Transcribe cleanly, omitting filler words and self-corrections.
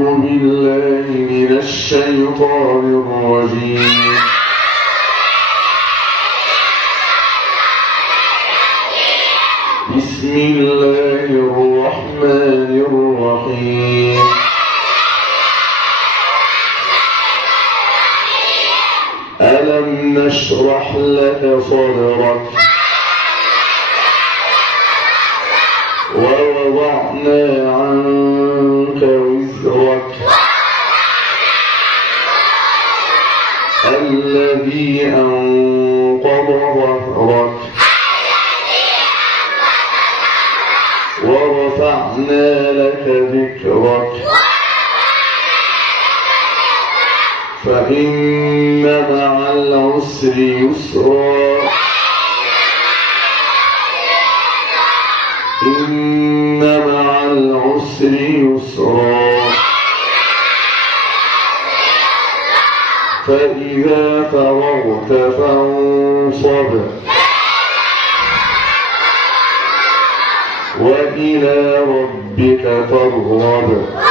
بالله من الشيطان الرجيم. بسم الله الرحمن الرحيم. ألم نشرح لك صدرك ووضعنا عنك وزرك الذي أنقض ظهرك ورفعنا لك ذكرك فإن مع العسر يسرا إن مع العسر يسرا فإذا فرغت فانصب وإلى ربك فارغب.